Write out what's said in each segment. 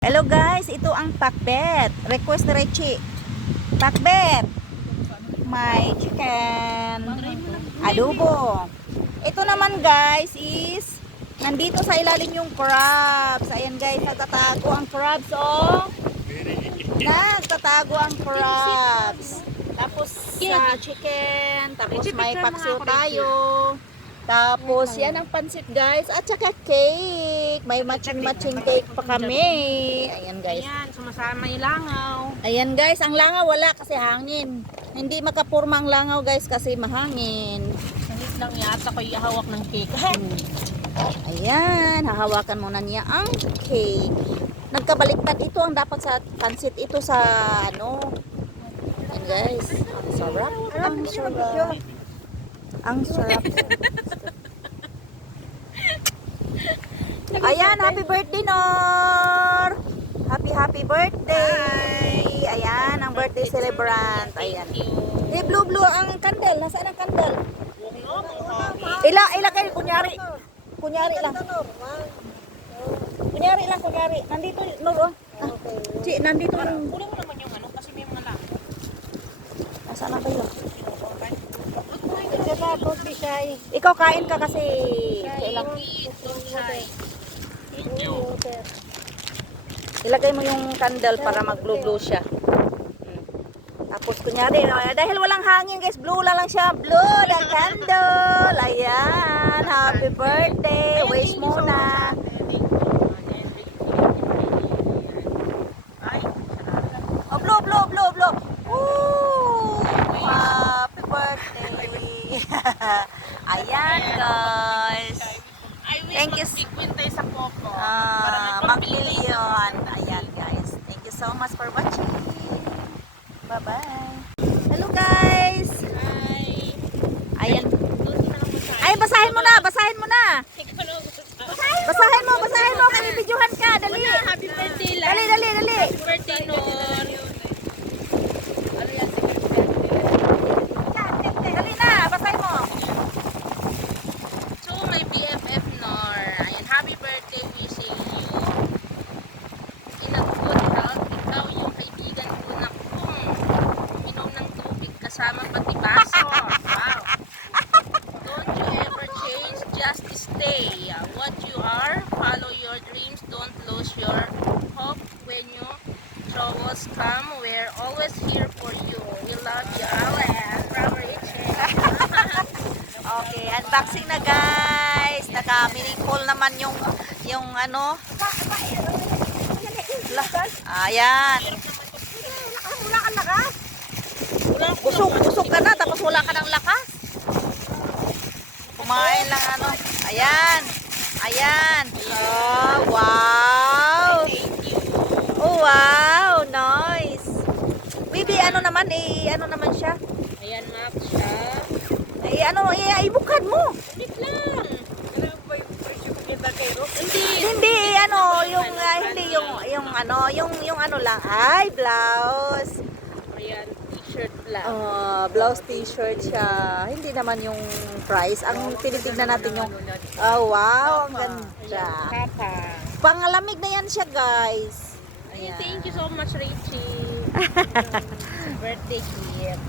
Hello guys, ito ang pakbet. Request ni Richie. Pakbet. May chicken. Adobo. Ito naman guys is nandito sa ilalim yung crabs. Ayan guys, nagtatago ang crabs oh. Nagtatago ang crabs. Tapos sa chicken, tapos may paksiw tayo. Tapos yan ang pansit guys. At saka cake. May matching cake pa kami. Ayan guys. Ayan, sumasama yung langaw. Ayan guys, ang langaw wala kasi hangin. Hindi makapurma ang langaw guys kasi mahangin. Salit lang yata ko ihawak ng cake. Ayan, hahawakan muna niya ang cake. Nagkabaliktad ito ang dapat sa pansit. Ito sa ano. Ayan guys. Ang sarap. Ang sarap. Ang sarap. Ayan, happy birthday Nor. Happy birthday. Ayan, ang birthday celebrant. Ayan. Blue ang candle. Nasaan ang candle? Ila kayo kunyari. Kunyari lang. Nandito Nor. Si nandito yung Kunin mo naman yung ano kasi may mga langaw. nasaan na kayo? Ikaw kain ka kasi kailangan ilagay mo yung candle para mag-blue siya. Tapos kunyari, dahil walang hangin guys, blue lang siya. Blue the candle. Ayan, happy birthday. Wish muna. Oh, blue. Woo! Happy birthday. Ayan guys. Thank you. Tayo sa Poco. Mag-million. Ayan guys. Thank you so much for watching. Bye-bye. Hello guys. Hi. Ayan. Doon na ako sa. Ay, basahin mo na. Basahin mo. Kaya videohan ka. Dali. Happy birthday lang. Dali. Happy birthday, Nor. Dali na. Basahin mo. To my BFF, Nor. Ayan, happy birthday, wishing you in a good health. Ikaw yung kaibigan ko na kung minom ng tubig kasama pati baso. Wow. Don't you ever change, just stay. What you are, follow your dreams, don't lose your hope when your troubles come. We're always here for you. We love you, Alan. From Richie. Okay, unboxing na guys. Naka-meaningful naman yung ano. Ayan. Busog ka na tapos wala ka ng lakas. Kumain lang ano. Ayan. Oh, wow. Oh, wow. Nice. Baby, ano naman siya? Ayan, map siya. Ibukad mo. Wait lang. Hindi. Hindi yung ano lang. Ay, blouse. Ayan, t-shirt lang. Blouse t-shirt siya. Hindi naman yung price. Ang tinitignan natin yung wow, ang ganda. Papa. Pangalamig na yan siya, guys. Ayan. Thank you so much, Richie. Birthday gift.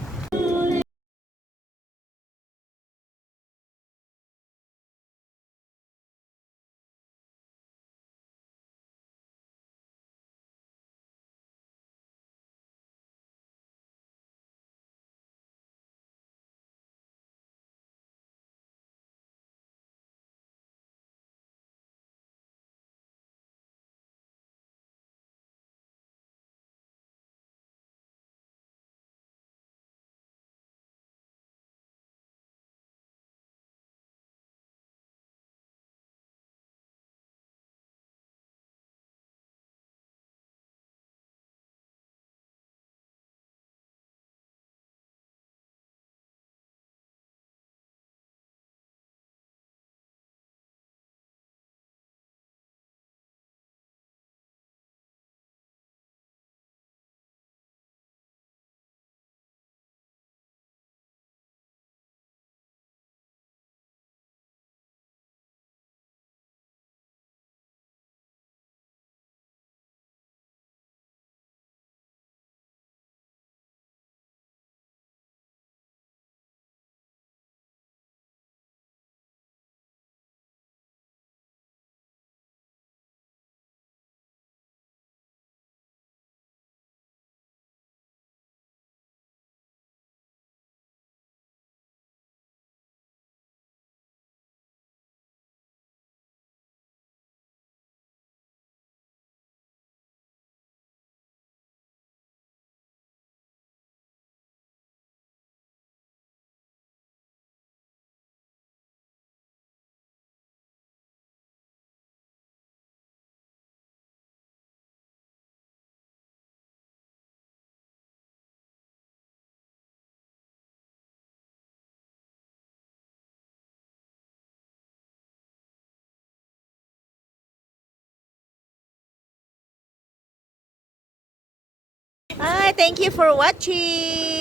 Thank you for watching.